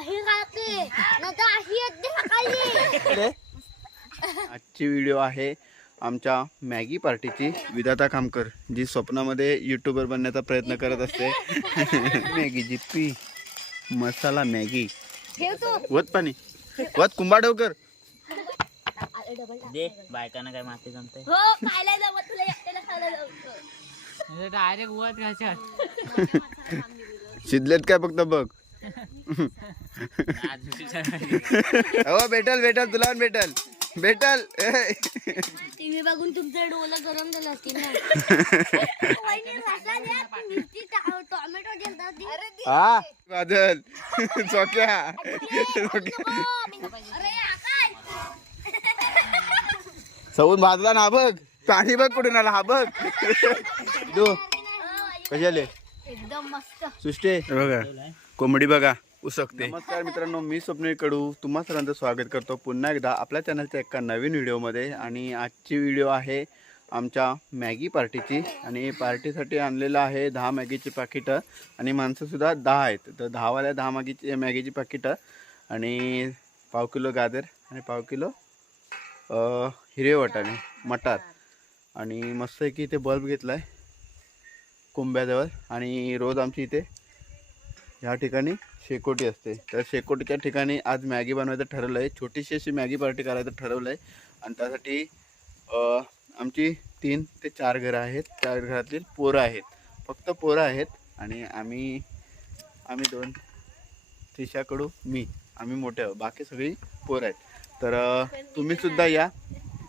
हे खाते ना तर अशी येते सकाळी आजची व्हिडिओ आहे आमच्या मॅगी पार्टीची. विधाता खामकर जी स्वप्नामध्ये युट्यूबर बनण्याचा प्रयत्न करत असते. मॅगी जिप्पी. मसाला मॅगी. ठेवतो वत पाणी. वत कुंभाडवकर. दे बायकांना काय माती जमते हो खायला जमत तुला एकट्याला खायला जमत डायरेक्ट वर घ्यायच्या शिजलेत काय फक्त बघ. हो भेटल भेटल तुला भेटल. भेटल. टीव्ही बघून तुमचं डोलं गरम झालं असतील. हा बादल. चोक्या. अरे हा काय सवून भाजला ना बघ. पाणी बघ कुठून आला हा बघ. दो. कशी आले एकदम मस्त. सुष्टे. बघा. कोंबडी बघा उसकते नमस्कार मित्रांनो मी स्वप्नील कडू. तुम्हा सर्वांचं स्वागत करतो पुन्हा एकदा आपल्या चॅनलच्या एका नवीन व्हिडिओमध्ये. आणि आजची व्हिडिओ आहे आमच्या मॅगी पार्टीची. आणि पार्टीसाठी आणलेलं आहे दहा मॅगीची पाकिटं. आणि माणसंसुद्धा दहा आहेत. तर दहावाल्या दहा मॅगीची मॅगीची पाकिटं. आणि पाव किलो गाजर आणि पाव किलो हिरे हिरवे वाटाणे मटार. आणि मस्त आहे की इथे बल्ब घेतला आहे कुंभ्याजवळ आणि रोज आमची इथे ह्या ठिकाणी शेकोटी असते. तर शेकोटीच्या ठिकाणी आज मॅगी बनवायचं ठरवलं आहे छोटीशी अशी मॅगी पार्टी करायचं ठरवलं आहे आणि त्यासाठी अ, आमची तीन ते चार घरं आहेत. चार घरातील पोरं आहेत. फक्त पोरं आहेत आणि आम्ही आम्ही दोन त्रिशाकडू मी आम्ही मोठे आहोत. बाकी सगळी पोरं आहेत. तर अ, तुम्ही सुद्धा या.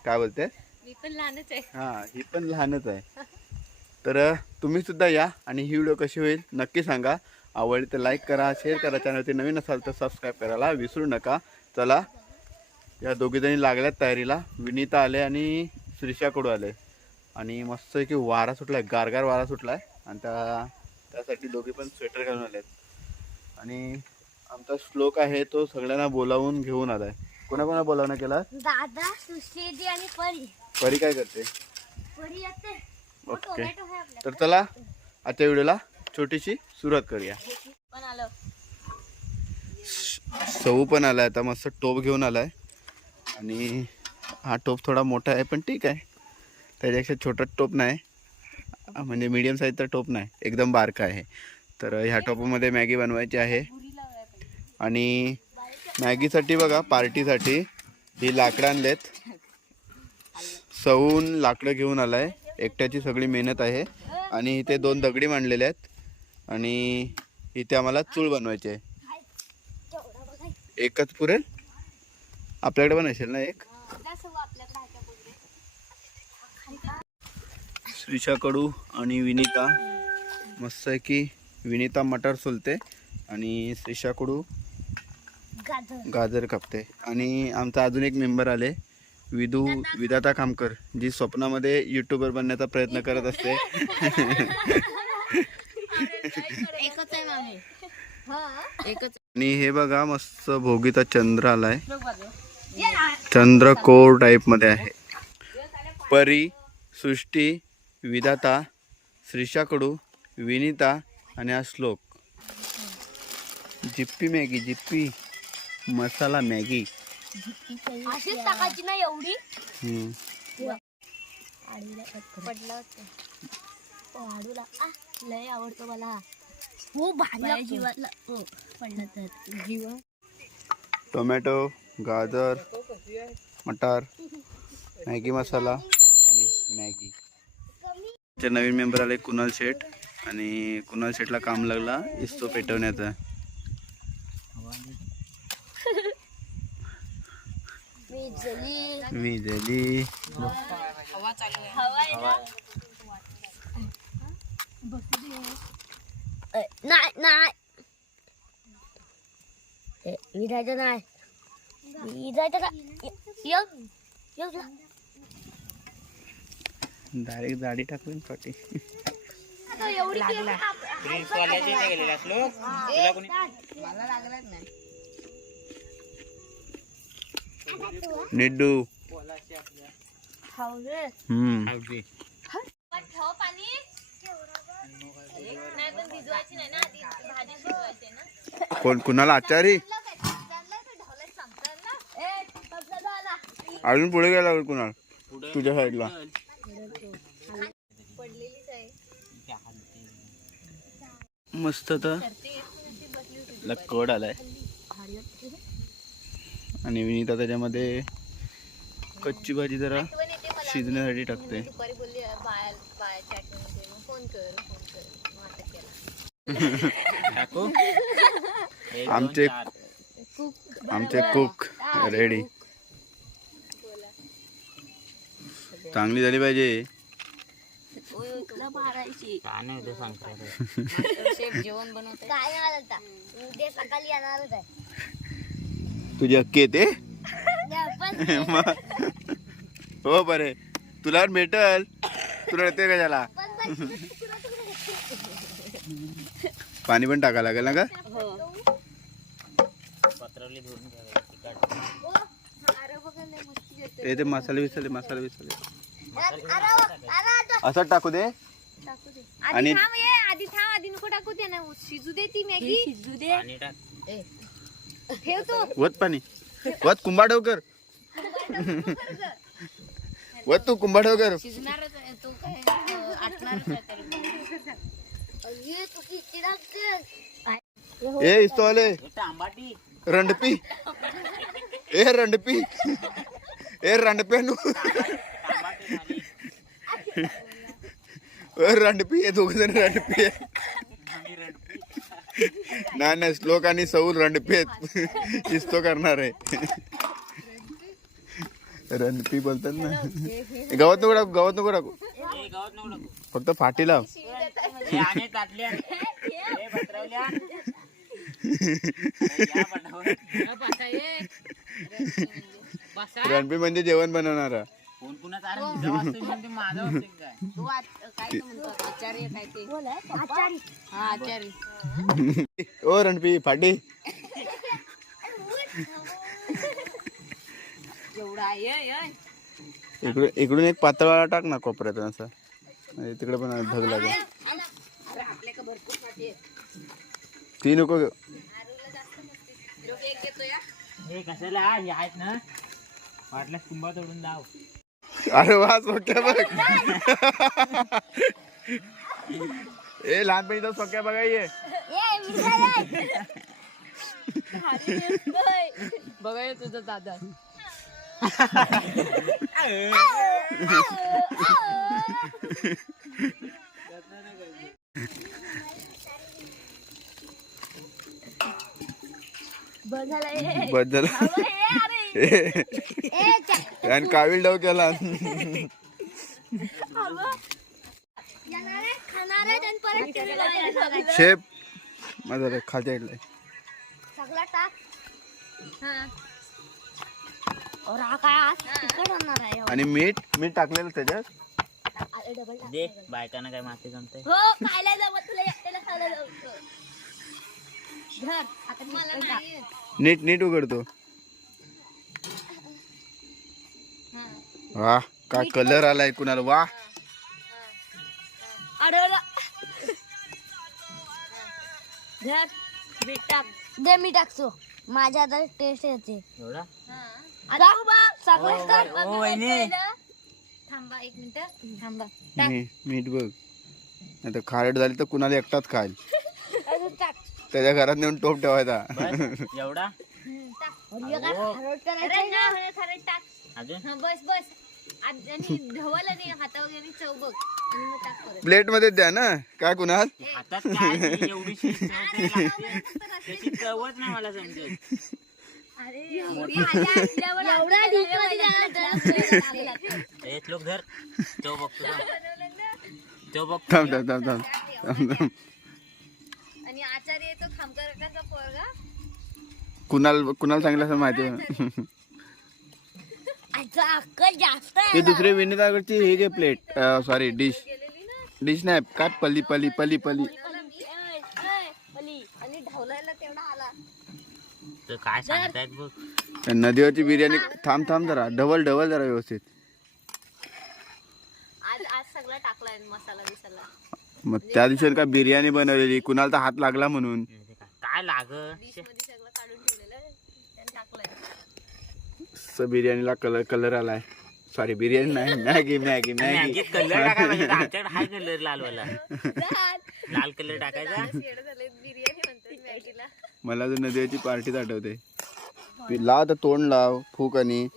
काय बोलते मी पण लहानच आहे. हां ही पण लहानच आहे. तर अ, तुम्ही सुद्धा या आणि ही व्हिडिओ कशी होईल नक्की सांगा. आवडली तर लाईक करा शेअर करा चॅनलवरती नवीन असाल तर सबस्क्राईब करायला विसरू नका. चला या दोघीजणी लागल्यात तयारीला. विनीता आले आणि श्रीषाकडू आले. आणि मस्त की वारा सुटलाय गारगार वारा सुटलाय. आणि त्या त्यासाठी दोघे पण स्वेटर घालून आलेत. आणि आमचा श्लोक आहे तो सगळ्यांना बोलावून घेऊन आलाय. कोणाकोणा बोलावणं केला? दादा आणि परी. परी काय करते? परी ओके. आहे तर चला आजच्या व्हिडिओला छोटीशी सुरुवात करूया. पण आलं. सऊ पण आलाय आता मस्त टोप घेऊन आलाय. आणि हा टोप थोडा मोठा आहे पण ठीक आहे. त्याच्यापेक्षा छोटा टोप नाही. म्हणजे मीडियम साईजचा टोप नाही. एकदम बारका आहे. तर ह्या टोपामध्ये मॅगी बनवायची आहे. आणि मॅगीसाठी बघा पार्टीसाठी ही लाकडं आणलेत. सऊन लाकडं घेऊन आलाय. एकट्याची सगळी मेहनत आहे. आणि इथे दोन दगडी मांडलेले आहेत. आणि इथे आम्हाला चूळ बनवायची आहे. एकच पुरेल? आपल्याकडे पण असेल ना एक? श्रीषा कडू आणि विनीता. मस्त आहे की विनिता मटर सोलते आणि श्रीषा कडू गाजर कापते. आणि आमचा अजून एक मेंबर आले. विदू विदाता कामकर जी स्वप्नामध्ये युट्यूबर बनण्याचा प्रयत्न करत असते. एकच आहे मामी. एकच. आणि हे बघा मस्त भोगीचा चंद्र आलाय. चंद्रकोर टाईपमध्ये आहे. परी सृष्टी विधाता श्रीषाकडू विनीता आणि हा श्लोक. जिप्पी मॅगी जिप्पी मसाला मॅगी. अशीच टाकायची ना एवढी. पडला आडूला आ, लय आवडतो मला हा. जीवातला हो पडला तर. जीव. टोमॅटो गाजर मटार मॅगी मसाला आणि मॅगी. चे नवीन मेंबर आले कुणाल शेठ आणि कुणाल शेठला काम लागला इस्तो पेटवण्याचा. मी जली. मी झाली हवा आहे ना अ, नाही नाही ए, विधायचं नाही विधायचं नाही य- य- य- डायरेक्ट जाडी टाकून पाठी आता एवढी केली आप- गेलेला श्लोक तुला कोणी निड्डू खाऊ दे. हम्म ठेव पाणी नाही पण भिजवायची कोण कुणाला आचारी? अजून पुढे गेला कुणाल? तुझ्या साईडला. मस्त कड आलाय. आणि विनीता त्याच्यामध्ये कच्ची भाजी जरा शिजण्यासाठी टाकते. आमचे- आमचे कुक रेडी चांगली झाली पाहिजे. तुला मारायची काय नाही ते सांगता शेफ जेवण बनवते काय येणार होता. उद्या सकाळी येणारच आहे तुझी अक्की येते मग हो बरे. तुला भेटल. तुला येते का त्याला? पाणी पण टाकायला लागेल ना का? मस्ती येते. येते मसाले बिसाले मसाले बिसाले. असंच टाकू दे. टाकू दे. आणि- आधी थांब आधी नको टाकू दे ना. शिजू दे ती मॅगी. शिजू दे. पाणी टाक. ठेव तू. वत पाणी. वत कुंभाठव कर वत तू कुंभाठव कर शिजणारच आहे तो काय अं, ए इस्तोले हे रणपी ए रणपी ए झाली ए रणपी हे दोघ जण रणपी आहे. नाही नाही श्लोक आणि सौल रणपी आहेत इस्तो करणार आहे रणपी बोलतात ना गवत नको टाकू गवत नको टाकू. फक्त फाटी लाव रणपी म्हणजे जेवण बनवणारा. कोण कुणाचा अरे तुझा वाजतोय म्हणून ते माझा वाजतोय काय तू आत- काय ते म्हणतो? आचार्य काय ते? हा आचार्य. ओ रणपी फाटी. इकडून इकडून एक पातळवाला टाक ना कोपऱ्यात असं. म्हणजे तिकडे पण धग लागेल अरे आपल्याकडे भरपूर पाठी आहे ती नको घेऊ. लोक एक घेतो या कशाला आहेत ना. वाटल्यास कुंभा तोडून लाव. अरे वा सोक्या बघ. ए लहानपणी तर सोक्या बघा ये. बघा तुझा दादा बद्दल आणि कावील डाव केला. शेप. माझा रे खालच्या इकडे सगळा टाक. और हा. काय आज तिखट होणार आहे आणि मीठ? मीठ टाकलेलं त्याच्यात? दे बायकांना काय माती जमते हो खायला जमत तुला एकट्याला खायला जमत. धर. आता मला नाही नीट नीट उघडतो वा काय कलर आलाय कुणाला? वा. अडवला धर. मीठ टाक. दे मी टाकतो. माझ्या आता टेस्ट येते. एवढा? सगळं टाक. ओ, वहिनी. थांबा एक मिनिट. थांबा. बघ. नाही तर खारट झाली तर कुणाला एकटाच टाक त्याच्या घरात नेऊन टोप ठेवायचा. बस एवढा? अहो. अरे ना, खरं टाक. अजून? हा बस बस. आज- आणि ढवल आणि हातावर आणि चव बघ. आणि मग टाक परत. प्लेटमध्ये द्या ना. काय कुणाल हातात काय ती एवढीशी चव तरी लागते. त्याची चवच नाही मला समजत. एवढा एक लोक धर. चव बघतो थांब. चव बघतो. थांब थांब थांब थांब. थांब थांब. खामकरकाचा पोरगा. कुणाल कुणाल सांगितलं असं माहिती आजचा अक्कल जास्त ते दुसरे विनिताकडची हे घे प्लेट सॉरी डिश डिश नाही काय पली पली पली पली आणि ढवलायला तेवढा आला तर काय सांगतायत बघ. नदीवरची बिर्याणी थांब थांब जरा. डबल डबल जरा व्यवस्थित. आज आज सगळं टाकलाय मसाला बिसाला. मग त्या दिवशी काय बिर्याणी बनवलेली कुणाला तर हात लागला म्हणून. म्हणजे काय- लाग बिर्याणीला कलर कलर आलाय. सॉरी बिर्याणी नाही मॅगी मॅगी मॅगी. कलर. आमच्याकडे हाय कलर लालवाला. लाल कलर टाकायचा? मला तर नदीची पार्टीच आठवते. लाव तर तोंड लाव फूक आणि.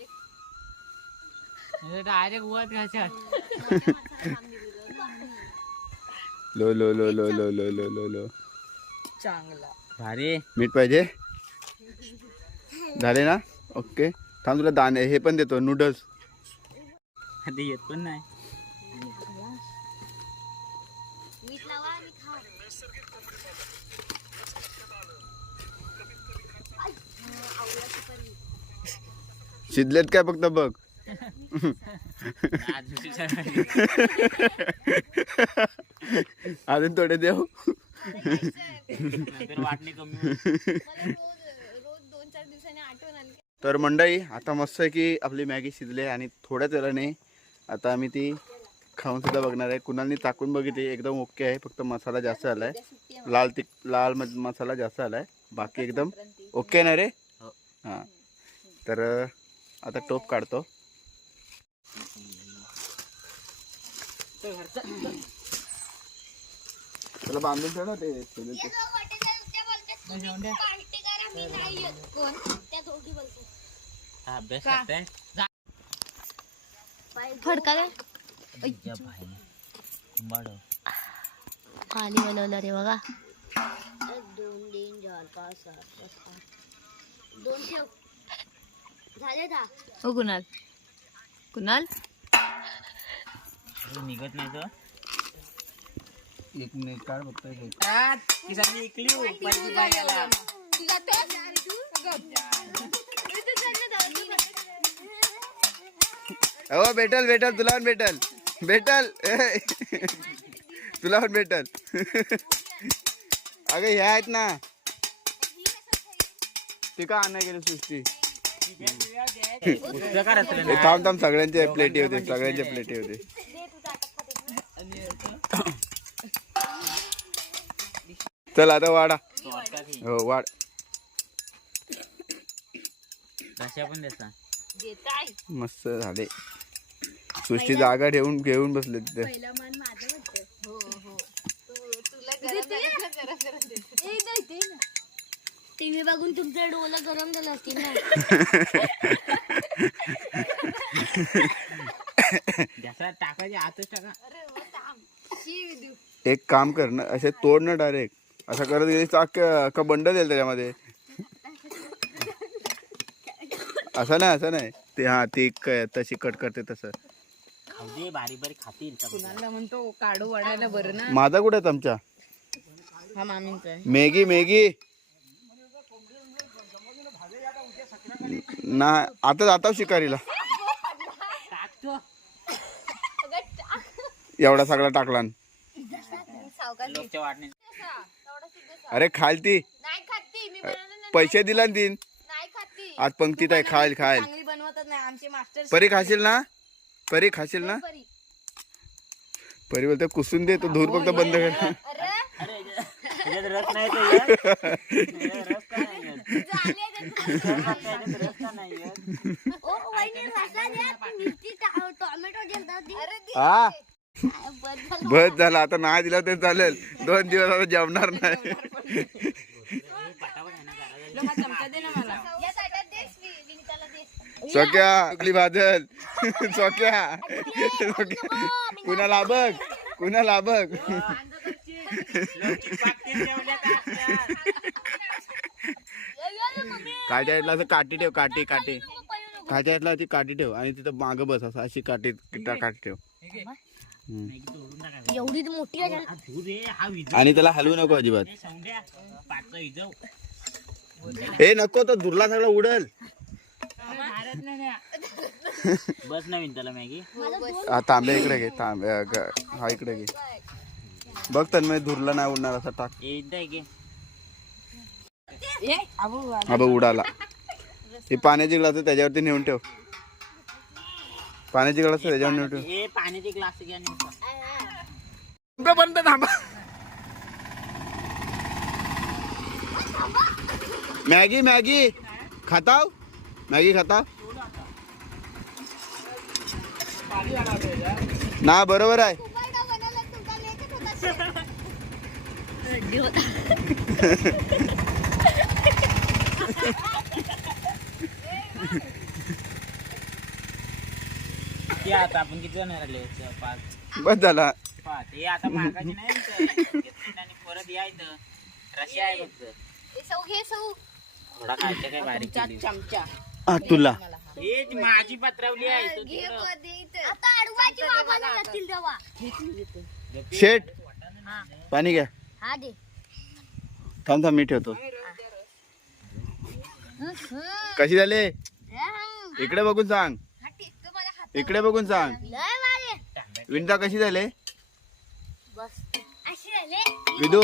डायरेक्ट लो लो लो लो लो लो लो लो लो. भारी. मीठ पाहिजे? झाले ना? ओके. थांब तुला दाणे हे पण देतो नूडल्स. ते येत पण नाही. मीठ लावा आणि खा. शिजलेत काय फक्त बघ? अजून थोडे देऊ. नंतर वाटणे कमी होईल. दोन चार दिवसांनी आठवण आली तर मंडळी आता मस्त आहे की आपली मॅगी शिजली आणि थोड्याच वेळाने आता आम्ही ती खाऊन सुद्धा बघणार आहे. कुणालनी टाकून बघितली एकदम ओके आहे. फक्त मसाला जास्त आलाय. लाल तिक लाल मसाला जास्त आलाय. बाकी एकदम ओके ना रे? हो. हां. तर आता टोप काढतो. त्याला बांधून ठेव ना ते शिजलं ते. हा, अभ्यास करताय? फडका काय? तुझ्या भाई. कुंभाडं. पाणी बनवलं रे बघा. दोन तीन चार पाच सहा सात आठ. दोन ठेव. झाले दहा. हो कुणाल कुणाल? निघत नाही तर एक मिनिट काढ बघतोय हे. हो भेटल भेटल तुला पण भेटल भेटल ए. तुला पण भेटल. अगं ह्या आहेत ना. ते का आणा गेले असलं हे थांब थांब सगळ्यांचे प्लेटी होते सगळ्यांचे प्लेटी होते चल आता वाडा. हो वाढ. देता मस्त झाले. सृष्टी जागा ठेवून घेऊन बसले तिथे. टीव्ही बघून तुमचे डोलं गरम झालं असतील ना? जसा टाकायचे आतच टाका. एक काम कर ना असे तोड ना डायरेक्ट असं करत गेली चाक का बंड देईल त्याच्यामध्ये. असं नाही असं नाही. ते हा ती क- तशी कट करते तसं. खाऊ दे बारीक बारीक खातील म्हणतो काढू वाढायला बरं ना. माझा कुठे आहे आमच्या हा मामींचा मॅगी मॅगी. ना आता जाता शिकारीला. एवढा सगळा टाकला अरे खाल ती. पैसे दिला ना तीन. आज पंक्तीत आहे खायल खायल परी खाशील ना? परी खाशील ना? परी परी बोलते कुसून दे तो धूर फक्त बंद कर. हा. बस झाला आता नाही दिला तर चालेल. दोन दिवस आता जमणार नाही. चोक्या आपली भाजल चोक्या कुणाला बघ कुणाला बघ लोकची पाकतील जेवल्या का असल्या? काट्यातला असं काठी ठेव काठी काठी. काट्यातला ती काठी ठेव आणि तिथं माग बस असं अशी काठी काठी ठेव. एवढी मोठी. आणि त्याला हलवू नको अजिबात. हे नको तो दुरला सगळं उडल. बस नवीन त्याला मॅगी. हा, तांब्या इकडे घे तांब्या ग- हा इकडे घे. बघ तन्मय धुरला नाही उडणार असा टाक. हे इथं आहे की? ए, अबो, हा बघ उडाला. हे पाण्याची ग्लास त्याच्यावरती नेऊन ठेव. पाण्याची ग्लास त्याच्यावर नेऊन ठेव. हे पाण्याचे ग्लास घ्या बंद थांबा. Maggi Maggi. खाताव? मॅगी खाताव? ना बरोबर आहे. हड्डी होता किती आता आपण किती जण राहिले? पाच. बस झाला पाच हे आता मागाची नाही इथं. घेतलीत आणि परत यायचं. रशी आहे फक्त. सौ घे सौ. थोडा खायचं काय बारीक केली. चमचा. हा तुला. हे ती माझी पत्रावली आहे तो घे तिकडं. कधी आता अडवायची वापस जातील तेव्हा. शेट पाणी घ्या. हा दे. थांब थांब मी ठेवतो. कशी झाले? इकडे बघून सांग. इकडे बघून सांग. लय भारी विंदा कशी झाले? अशी झाले? विदू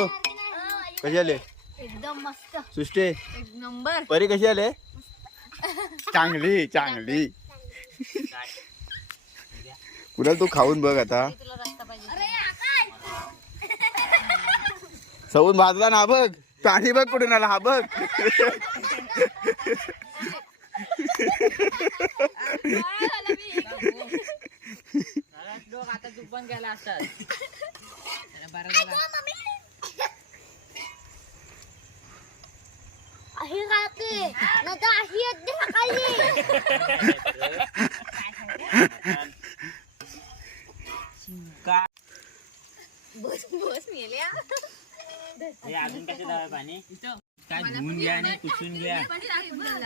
कशी झाले? एकदम मस्त. सुष्टे एक नंबर. परी कशी झाले? चांगली चांगली. कुणाल तू खाऊन बघ आता. सवून भाजला ना बघ. पाणी बघ कुठून आला हा बघ. लोक आता तू पण गेला असतात बरं झालं. अशी नाही तर अशी येते सकाळी का बस बस मेल्या हे अजून कसे जावे पाणी काय धुवून घ्या आणि पुसून घ्या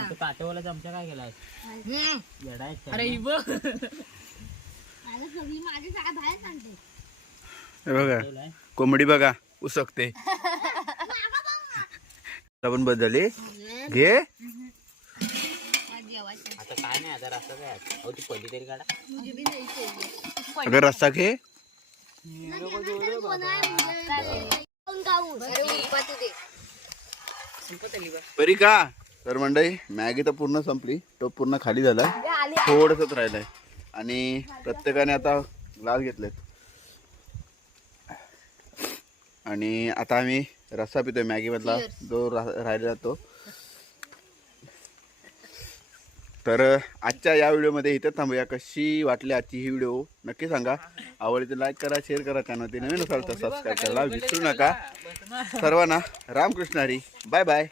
तो काटेवाला चमचा काय केलाय? अरे ही बघ हे बघा. कोंबडी बघा उसकते पण बस झाली घे आता काय नाही आता रस्ता काय आहे? अहो ती पडली तरी काढा अगं रस्सा घे परी का? तर मंडळी मॅगी तर पूर्ण संपली. तो पूर्ण खाली झाला. थोडंसंच राहिलंय. आणि प्रत्येकाने आता ग्लास घेतलेत. आणि आता आम्ही रस्सा पितोय मॅगी मधला जो रा- राहिलेला तो. तर आजच्या या व्हिडिओमध्ये इथे थांबूया. कशी वाटली आजची ही व्हिडिओ? नक्की सांगा. आवडली तर लाईक करा शेअर करा चॅनल नवीन असाल तर सबस्क्राईब करायला विसरू नका. सर्वांना रामकृष्ण हरी. Bye bye